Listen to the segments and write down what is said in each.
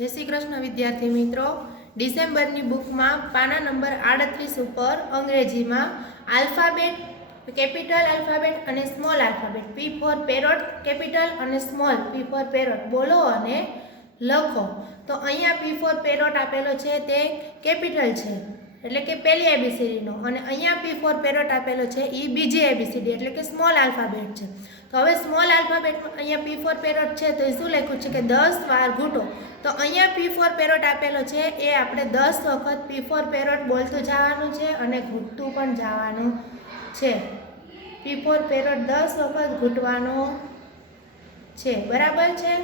जय श्री कृष्ण विद्यार्थी मित्रों। डिसेम्बरनी बुकमां पाना नंबर 38 पर अंग्रेजी में आल्फाबेट कैपिटल आल्फाबेट अने small alphabet P for Perot capital अने स्मॉल पी फॉर पेरोट बोलो अने लखो। तो अहींया पी फॉर पेरोट आपेलो छे ते कैपिटल छे एटले के पहली एबीसीडी नो अने अहींया पी फॉर पेरोट आपेलो छे ई बीजी एबीसीडी एटले के स्मॉल आल्फाबेट छे। तो हवे स्मॉल आल्फाबेट में अहींया पी फॉर पेरोट छे तो शुं लख्युं छे के 10 वार घूंटो। तो अहींया पी फॉर पेरोट आपेलो छे ए आपणे 10 वखत पी फॉर पेरोट बोलतुं जवानुं छे अने घूंटतुं पण जवानुं छे। पी फॉर पेरोट 10 वखत घूंटवानो छे, बराबर छे।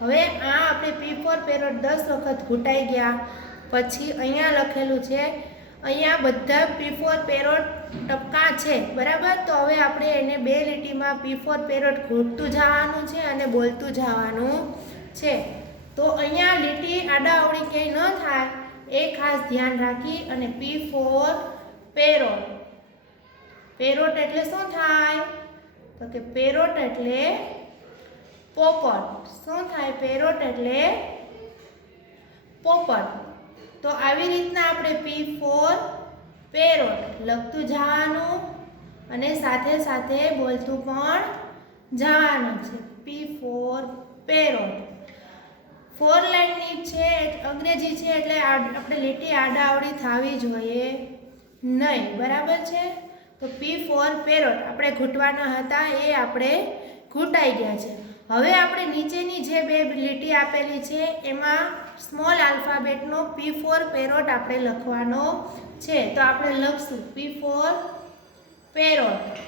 हवे आ आपणे पी फॉर पेरोट 10 वखत घूंटाई गया पछी अहींया लखेलुं छे अहींया बधा पी फॉर पेरोट टपका छे, बराबर। तो हवे आपणे एने बे લીટીમાં पी फॉर पेरोट घूंटतुं जवानुं छे अने बोलतुं जवानुं छे। तो अहींया લીટી आडाअवળી क्यांय न थाय ए खास ध्यान राखी अने पी फॉर पेरोट। पेरोट एटले शुं थाय तो के पेरोट एटले पोपट। शुं थाय पेरोट एटले पोपट। तो આવી રીતના આપણે પી ફોર પેરોટ લખતું જવાનું અને સાથે સાથે બોલતું પણ જવાનું છે। પી ફોર પેરોટ 4 લાઈનની છે અંગ્રેજી છે એટલે આપણે લીટી આડાઅવળી થવી જોઈએ નહીં, બરાબર છે। તો પી ફોર પેરોટ આપણે ઘૂંટવાના હતા એ આપણે ઘૂંટાઈ ગયા છે। હવે આપણે નીચેની જે બે લીટી આપેલી છે એમાં स्मॉल आल्फाबेट नो पी फॉर पेरोट आपणे लखवानो छे। तो आपणे लखशुं P for parrot.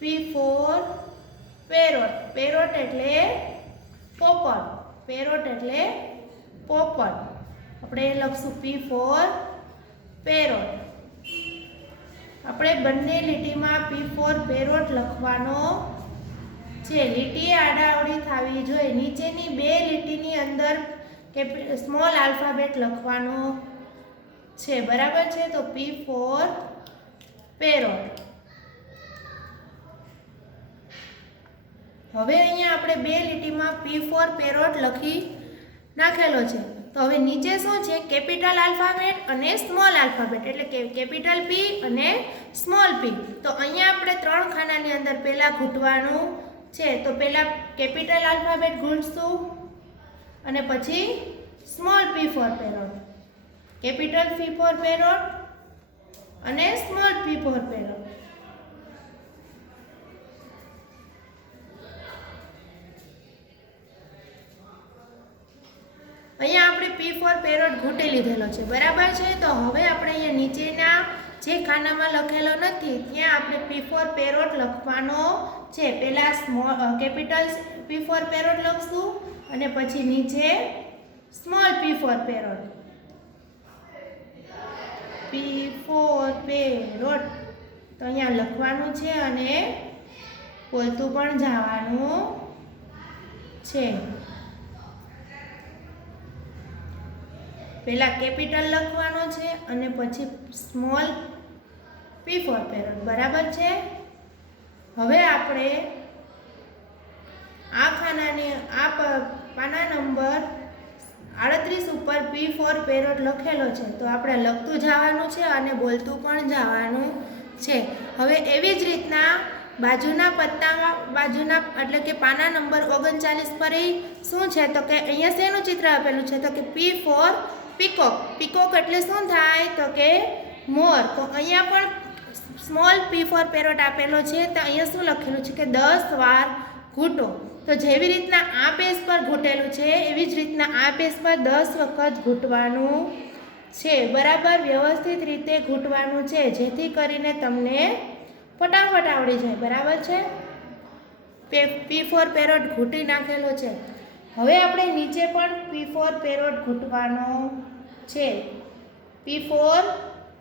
P for parrot. Parrot एटले पोपट। पेरोट एटले पोपट। आपणे लखशुं पी फॉर पेरोट। आपणे बंने લીટીમાં पी फॉर पेरोट लखवानो छे। લીટી આડાઅવળી થવી જોઈએ। નીચેની બે લીટીની અંદર કે સ્મોલ આલ્ફાબેટ લખવાનો છે, બરાબર છે। તો પી ફોર પેરોટ। હવે અહીંયા આપણે બે લીટીમાં પી ફોર પેરોટ લખી નાખેલો છે। તો હવે નીચે શું છે કેપિટલ આલ્ફાબેટ અને સ્મોલ આલ્ફાબેટ એટલે કે કેપિટલ પી અને સ્મોલ પી। તો અહીંયા આપણે ત્રણ ખાનાની અંદર પહેલા ઘૂંટવાનું છે। તો પહેલા કેપિટલ આલ્ફાબેટ ઘૂંટશું અને પછી small P four parrot. Capital P four parrot અને સ્મોલ પી ફોર પેરોટ। અહીંયા આપણે પી ફોર પેરોટ ઘૂંટી લીધેલો છે, બરાબર છે। તો હવે આપણે અહીંયા નીચેના જે ખાનામાં લખેલો નથી ત્યાં આપણે પી ફોર પેરોટ લખવાનો છે। પહેલા કેપિટલ પી ફોર પેરોટ લખશું અને પછી નીચે small P four parrot. P four parrot તો અહીંયા લખવાનું છે અને બોલતું પણ જવાનું છે। પહેલા કેપિટલ લખવાનો છે અને પછી સ્મોલ પી ફોર પેરોટ, બરાબર છે। હવે આપણે આ ખાનાની આ પાના નંબર 38 ઉપર પી ફોર પેરોટ લખેલો છે તો આપણે લખતું જવાનું છે અને બોલતું પણ જવાનું છે। હવે એવી જ રીતના બાજુના પત્તામાં બાજુના એટલે કે પાના નંબર 39 પર શું છે તો કે અહીંયા શેનું ચિત્ર આપેલું છે તો કે પી ફોર પીકોક। પીકોક એટલે શું થાય તો કે મોર। તો અહીંયા પણ સ્મોલ પી ફોર પેરોટ આપેલો છે તો અહીંયા શું લખેલું છે કે 10 વાર ઘૂંટો। તો જેવી રીતના આ પેજ પર ઘૂંટેલું છે એવી જ રીતના આ પેજ પર 10 વખત ઘૂંટવાનું છે, બરાબર। વ્યવસ્થિત રીતે ઘૂંટવાનું છે જેથી કરીને તમને ફટાફટ આવડી જાય, બરાબર છે। પી ફોર પેરોટ ઘૂંટી નાખેલો છે। હવે આપણે નીચે પણ પી ફોર પેરોટ ઘૂંટવાનો છે। P four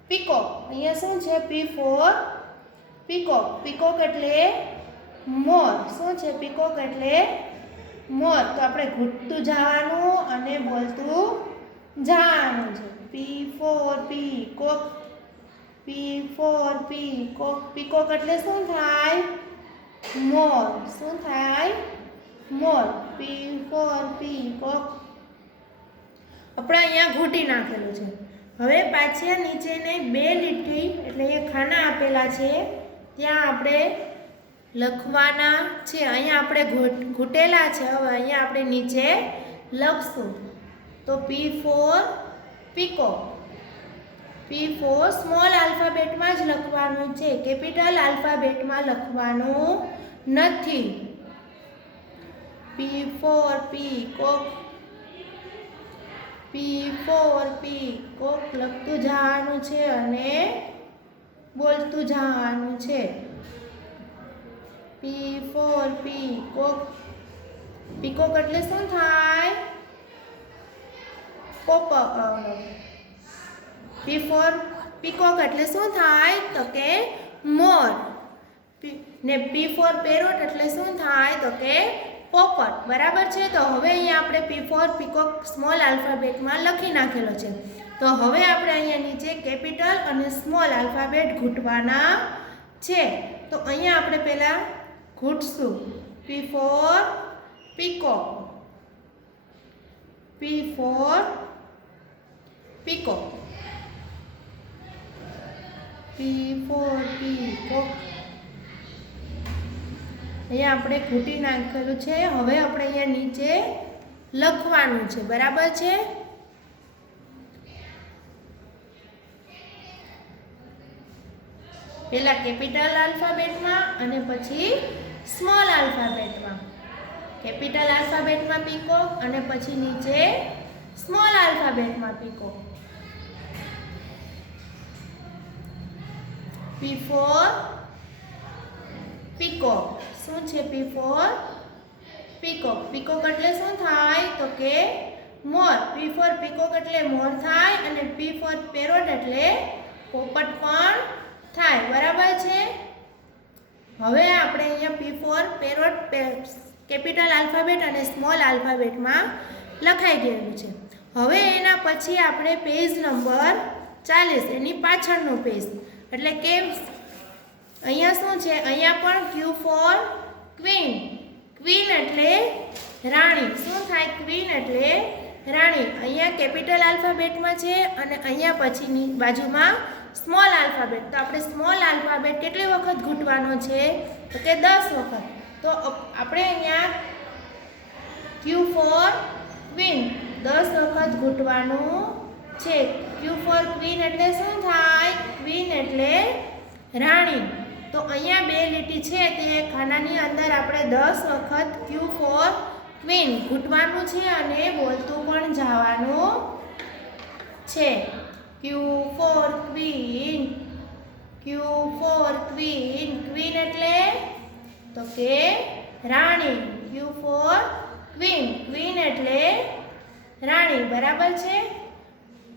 peacock. અહીંયા શું છે પી ફોર પીકોક। પીકોક એટલે મોર। શું છે પીકોક એટલે મોર। તો આપણે ઘૂંટતું જવાનું અને બોલતું જવાનું છે। P four peacock. P four peacock. Peacock એટલે શું થાય મોર। શું થાય મોર। P4 પીકોક આપણે અહીંયા ઘૂંટી નાખેલું છે. હવે પાછા નીચેને બે લીટી એટલે એ ખાના આપેલા છે ત્યાં આપણે લખવાના છે. અહીંયા આપણે ઘૂંટેલા છે. હવે અહીંયા આપણે નીચે લખશું. તો P4 પીકોક. P4 સ્મોલ આલ્ફાબેટમાં જ લખવાનું છે, કેપિટલ આલ્ફાબેટમાં લખવાનું નથી. P4 peacock. P4 પીકોક લખતું જવાનું છે અને બોલતું જવાનું છે. P4 peacock. પીકોક એટલે શું થાય? P4 પીકોક એટલે શું થાય? તો કે મોર. ને P4 પેરોટ એટલે શું થાય? તો કે પોપટ. બરાબર છે. તો હવે અહીંયા આપણે P4 પીકોક સ્મોલ આલ્ફાબેટમાં લખી નાખેલો છે. તો હવે આપણે અહીંયા નીચે કેપિટલ અને સ્મોલ આલ્ફાબેટ ઘૂંટવાના છે. તો અહીંયા આપણે પહેલા ઘૂંટશું. P4 peacock. P4 peacock. P4 peacock. અહીંયા આપણે ઘૂંટી નાખેલું છે. હવે આપણે અહીંયા નીચે લખવાનું છે. બરાબર છે. પહેલા કેપિટલ આલ્ફાબેટમાં અને પછી સ્મોલ આલ્ફાબેટમાં. કેપિટલ આલ્ફાબેટમાં પીકોક અને પછી નીચે સ્મોલ આલ્ફાબેટમાં પીકોક. P4 peacock. શું છે P4 પીકોક? પીકોક એટલે શું થાય? તો કે મોર. P4 પીકોક એટલે મોર થાય અને P4 પેરોટ એટલે પોપટ પણ થાય. બરાબર છે. હવે આપણે અહીંયા P4 પેરોટ કેપિટલ આલ્ફાબેટ અને સ્મોલ આલ્ફાબેટમાં લખાઈ ગયેલું છે. હવે એના પછી આપણે પેજ નંબર 40 એની પાછળનો પેજ એટલે કે અહીંયા શું છે? અહીંયા પણ Q4 ક્વીન. ક્વીન એટલે રાણી. શું થાય? ક્વીન એટલે રાણી. અહીંયા કેપિટલ આલ્ફાબેટમાં છે અને અહીંયા પછીની બાજુમાં સ્મોલ આલ્ફાબેટ. તો આપણે સ્મોલ આલ્ફાબેટ કેટલી વખત ઘૂંટવાનો છે? તો કે 10 વખત. તો આપણે અહીંયા Q4 ક્વીન 10 વખત ઘૂંટવાનું છે. Q4 ક્વીન એટલે શું થાય? ક્વીન એટલે રાણી. તો અહીંયા બે લીટી છે તે ખાનાની અંદર આપણે 10 વખત Q4 ક્વીન ઘૂંટવાનું છે અને બોલતું પણ જવાનું છે. Q4 queen. Q4 queen. Queen એટલે તો કે રાણી. Q4 queen. ક્વીન એટલે રાણી. બરાબર છે.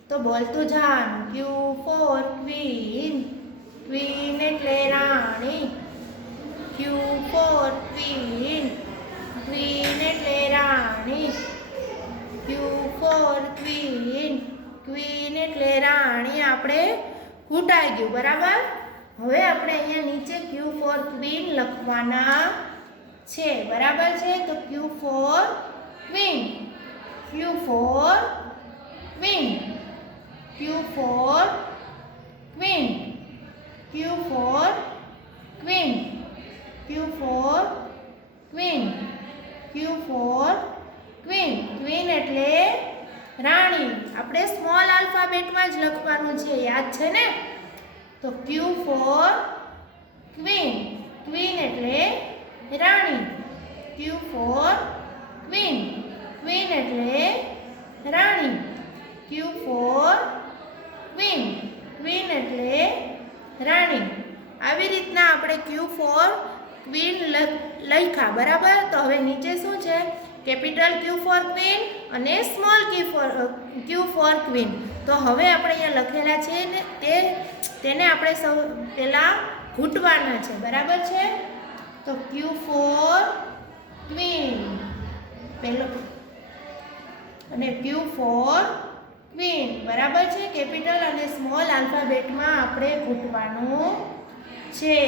તો બોલતું જવાનું. Q4 queen. ક્વીન એટલે રાણી. Q4 queen. ક્વીન એટલે રાણી. Q4 queen. ક્વીન એટલે રાણી આપણે ઘૂંટાઈ ગયું. બરાબર. હવે આપણે અહીંયા નીચે Q4 ક્વીન લખવાના છે. બરાબર છે. તો Q4 queen. Q4 queen. Q4 queen. Q4 queen. Q4 queen. Q4 queen. Queen એટલે રાણી. આપણે સ્મોલ આલ્ફાબેટમાં જ લખવાનું છે. યાદ છે ને? તો Q4 ક્વીન. ક્વીન એટલે રાણી. Q4 queen. ક્વીન એટલે રાણી. Q4 queen. ક્વીન એટલે રાણી. આવી રીતના આપણે Q4 ક્વીન લખ્યા. બરાબર. તો હવે નીચે શું છે? કેપિટલ Q4 ક્વીન અને સ્મોલ Q4 ક્વીન. તો હવે આપણે અહીંયા લખેલા છે ને તેને આપણે સૌ પહેલાં ઘૂંટવાના છે. બરાબર છે. તો Q4 ક્વીન પહેલો અને Q4 ક્વીન. બરાબર છે. કેપિટલ અને સ્મોલ આલ્ફાબેટમાં આપણે ઘૂંટવાનું છે.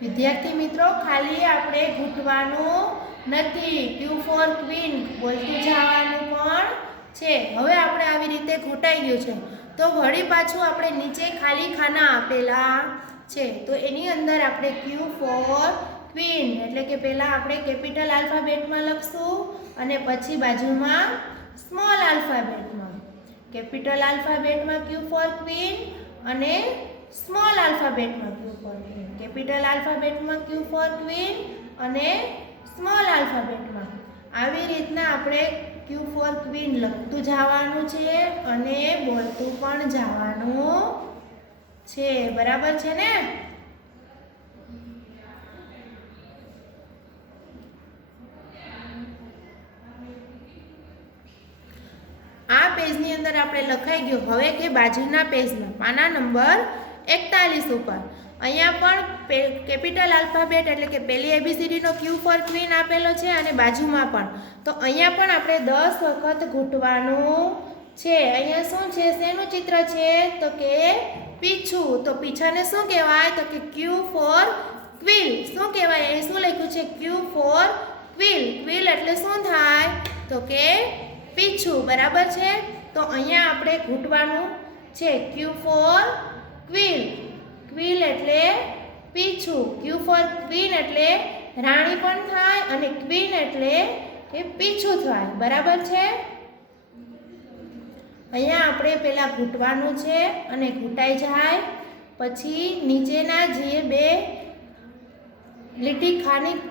વિદ્યાર્થી મિત્રો, ખાલી આપણે ઘૂંટવાનું નથી, ક્યુ ફોર ક્વીન બોલતું જવાનું પણ છે. હવે આપણે આવી રીતે ઘૂંટાઈ ગયું છે તો વળી પાછું આપણે નીચે ખાલી ખાના આપેલા છે તો એની અંદર આપણે ક્યુ ફોર ક્વીન એટલે કે પહેલાં આપણે કેપિટલ આલ્ફાબેટમાં લખશું અને પછી બાજુમાં સ્મોલ આલ્ફાબેટમાં. કેપિટલ આલ્ફાબેટમાં ક્યુ ફોર ક્વીન અને સ્મોલ આલ્ફાબેટમાં ક્યુ ફોર ક્વીન. કેપિટલ આલ્ફાબેટમાં ક્યુ ફોર ક્વીન અને સ્મોલ આલ્ફાબેટમાં. આવી રીતના આપણે ક્યુ ફોર ક્વીન લખતું જવાનું છે અને બોલતું પણ જવાનું છે. બરાબર છે ને? આ પેજની અંદર આપણે લખાઈ ગયું. હવે કે બાજુના પેજમાં પાના નંબર 41 ઉપર અહીંયા પણ કેપિટલ આલ્ફાબેટ એટલે કે પહેલી એબીસીડીનો ક્યુ ફોર ક્વીન આપેલો છે અને બાજુમાં પણ. તો અહીંયા પણ આપણે 10 વખત ઘૂંટવાનું છે. અહીંયા શું છે? શેનું ચિત્ર છે? તો કે પીછું. તો પીછાને શું કહેવાય? તો કે ક્યુ ફોર ક્વિલ. શું કહેવાય? અહીં શું લખ્યું છે? ક્યુ ફોર ક્વિલ. ક્વિલ એટલે શું થાય? તો કે પીછું. બરાબર છે? તો અહીંયા આપણે ઘૂંટવાનું છે ક્યુ ફોર ક્વિલ. ક્વિલ એટલે પીછું. ક્યુ ફોર ક્વીન એટલે રાણી પણ થાય અને ક્વીન એટલે કે પીછું થાય. બરાબર છે? અહીંયા આપણે પહેલાં ઘૂંટવાનું છે અને ઘૂંટાઈ જાય પછી નીચેના જે બે લીટી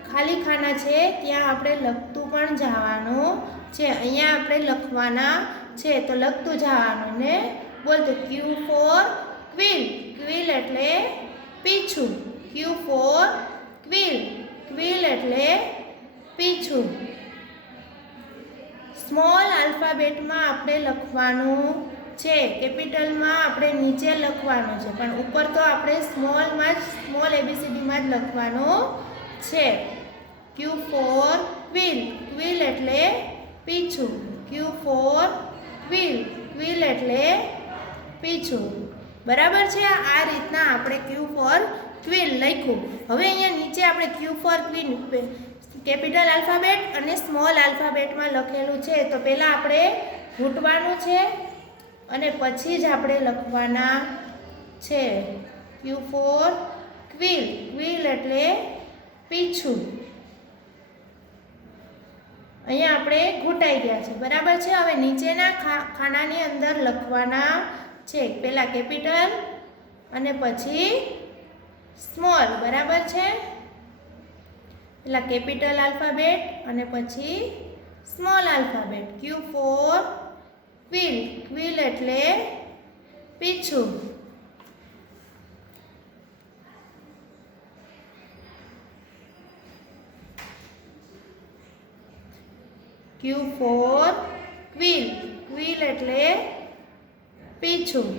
ખાલી ખાના છે ત્યાં આપણે લખતું પણ જવાનું છે. અહીંયા આપણે લખવાના છે તો લખતું જવાનું ને બોલતું ક્યુ ફોર ક્વિલ. ક્વિલ એટલે પીછું. Q for quill. ક્વિલ એટલે પીછું. સ્મોલ આલ્ફાબેટમાં આપણે લખવાનું છે. કેપિટલમાં આપણે નીચે લખવાનું છે પણ ઉપર તો આપણે સ્મોલ એબીસીડીમાં જ લખવાનું છે. ક્યુ ફોર ક્વિલ. ક્વિલ એટલે પીછું. Q for quill. ક્વિલ એટલે પીછું. બરાબર છે? આ રીતના આપણે ક્યુ ફોર ક્વિલ લખ્યું. હવે અહીંયા નીચે આપણે ક્યુ ફોર ક્વીન કેપિટલ આલ્ફાબેટ અને સ્મોલ આલ્ફાબેટમાં લખેલું છે તો પહેલાં આપણે ઘૂંટવાનું છે અને પછી જ આપણે લખવાના છે ક્યુ ફોર ક્વિલ. ક્વિલ એટલે પીછું. અહીંયા આપણે ઘૂંટાઈ ગયા છે. બરાબર છે? હવે નીચેના ખાનાની અંદર લખવાના છે. પહેલાં કેપિટલ અને પછી સ્મોલ. બરાબર છે? પહેલાં કેપિટલ આલ્ફાબેટ અને પછી small alphabet. Q for quill. Quill એટલે પીછું. Q for quill. ક્વિલ એટલે પીછું.